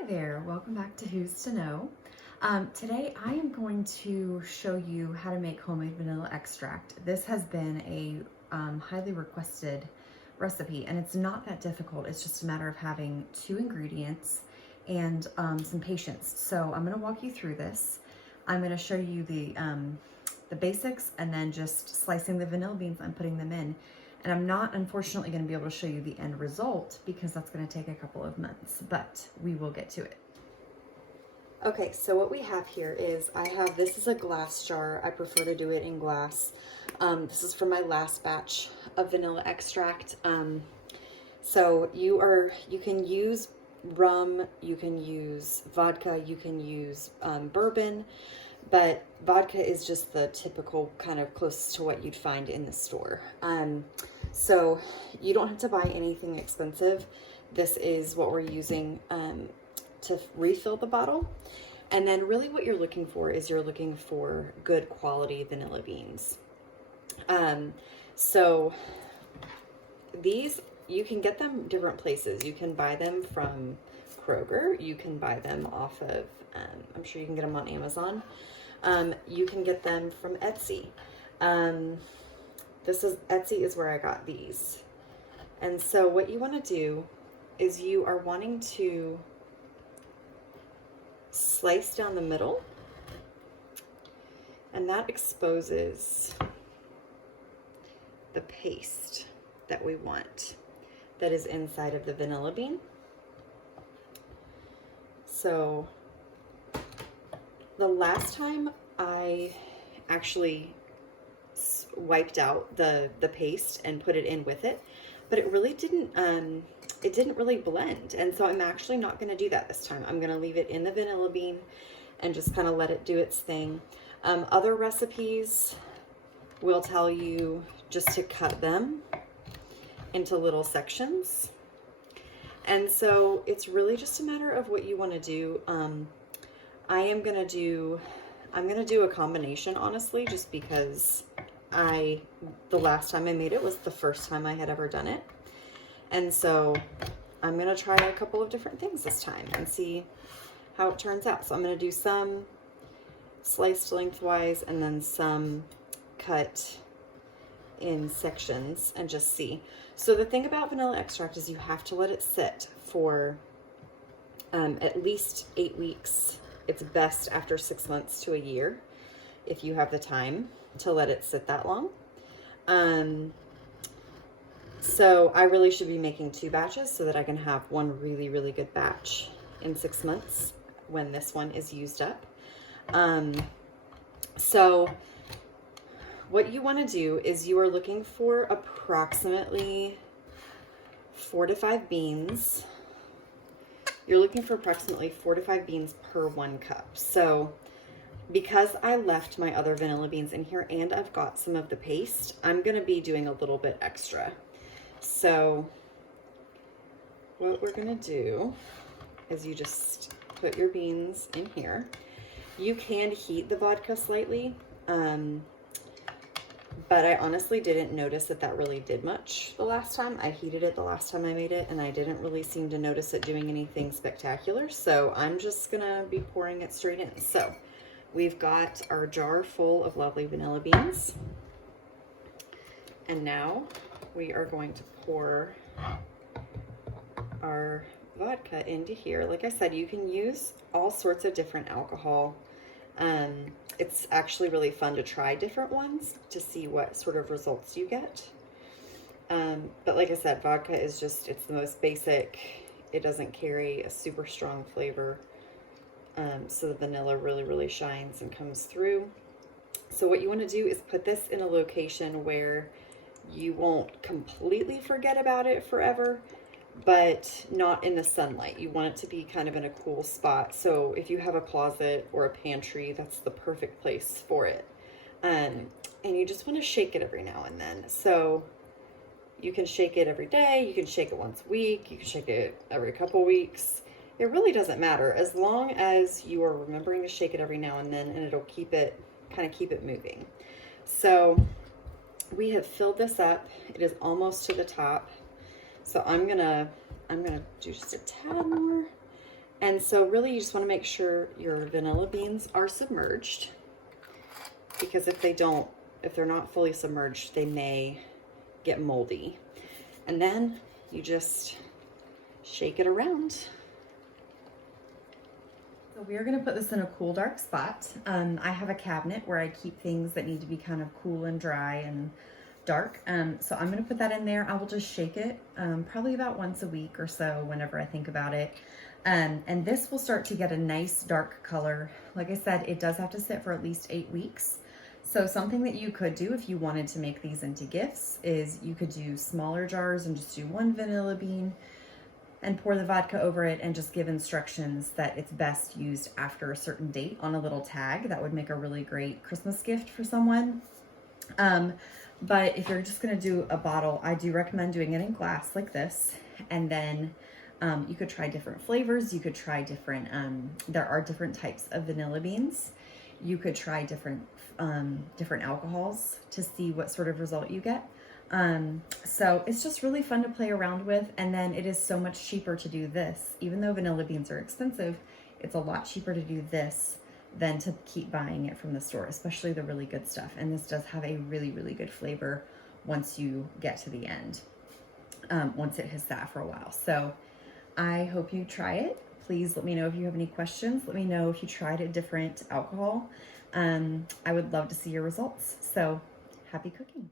Hi there, welcome back to Who's to Know. Today I am going to show you how to make homemade vanilla extract. This has been a highly requested recipe and it's not that difficult. It's just a matter of having 2 ingredients and some patience. So I'm going to walk you through this. I'm going to show you the basics and then just slicing the vanilla beans and putting them in. And I'm not, unfortunately, going to be able to show you the end result because that's going to take a couple of months, but we will get to it. Okay, so what we have here is this is a glass jar. I prefer to do it in glass. This is from my last batch of vanilla extract. So you can use rum, you can use vodka, you can use bourbon, but vodka is just the typical kind of closest to what you'd find in the store. So you don't have to buy anything expensive. This is what we're using to refill the bottle. And then really what you're looking for is you're looking for good quality vanilla beans. So these, you can get them different places. You can buy them from Kroger. You can buy them off of, I'm sure you can get them on Amazon. You can get them from Etsy. Etsy is where I got these. And so what you want to do is you are wanting to slice down the middle, and that exposes the paste that we want that is inside of the vanilla bean. So the last time I actually wiped out the paste and put it in with it, but it really didn't really blend. And so I'm actually not going to do that this time. I'm going to leave it in the vanilla bean and just kind of let it do its thing. Other recipes will tell you just to cut them into little sections. And so it's really just a matter of what you want to do. I'm going to do a combination, honestly, just because the last time I made it was the first time I had ever done it. And so I'm going to try a couple of different things this time and see how it turns out. So I'm going to do some sliced lengthwise and then some cut in sections and just see. So the thing about vanilla extract is you have to let it sit for at least 8 weeks. It's best after 6 months to a year if you have the time to let it sit that long. So I really should be making 2 batches so that I can have one really, really good batch in 6 months when this one is used up. So what you want to do is you are looking for approximately 4 to 5 beans. You're looking for approximately 4 to 5 beans per 1 cup. So because I left my other vanilla beans in here and I've got some of the paste, I'm going to be doing a little bit extra. So what we're going to do is you just put your beans in here. You can heat the vodka slightly, but I honestly didn't notice that really did much the last time. I heated it the last time I made it, and I didn't really seem to notice it doing anything spectacular. So I'm just going to be pouring it straight in. So we've got our jar full of lovely vanilla beans. And now we are going to pour our vodka into here. Like I said, you can use all sorts of different alcohol. It's actually really fun to try different ones to see what sort of results you get. But like I said, vodka is just, it's the most basic. It doesn't carry a super strong flavor. So the vanilla really, really shines and comes through. So what you want to do is put this in a location where you won't completely forget about it forever, but not in the sunlight. You want it to be kind of in a cool spot. So if you have a closet or a pantry, that's the perfect place for it. And you just want to shake it every now and then. So you can shake it every day. You can shake it once a week. You can shake it every couple weeks. It really doesn't matter as long as you are remembering to shake it every now and then, and it'll keep it moving. So we have filled this up. It is almost to the top. So I'm gonna do just a tad more. And so really you just want to make sure your vanilla beans are submerged, because if they're not fully submerged, they may get moldy. And then you just shake it around. So we are going to put this in a cool, dark spot. I have a cabinet where I keep things that need to be kind of cool and dry and dark. So I'm going to put that in there. I will just shake it probably about once a week or so whenever I think about it. And this will start to get a nice dark color. Like I said, it does have to sit for at least 8 weeks. So something that you could do if you wanted to make these into gifts is you could do smaller jars and just do 1 vanilla bean and pour the vodka over it and just give instructions that it's best used after a certain date on a little tag. That would make a really great Christmas gift for someone. But if you're just gonna do a bottle, I do recommend doing it in glass like this. And then you could try different flavors. You could try different, there are different types of vanilla beans. You could try different alcohols to see what sort of result you get. So it's just really fun to play around with. And then it is so much cheaper to do this. Even though vanilla beans are expensive, it's a lot cheaper to do this than to keep buying it from the store, especially the really good stuff. And this does have a really, really good flavor once you get to the end, once it has sat for a while. So I hope you try it. Please let me know if you have any questions. Let me know if you tried a different alcohol. I would love to see your results. So happy cooking.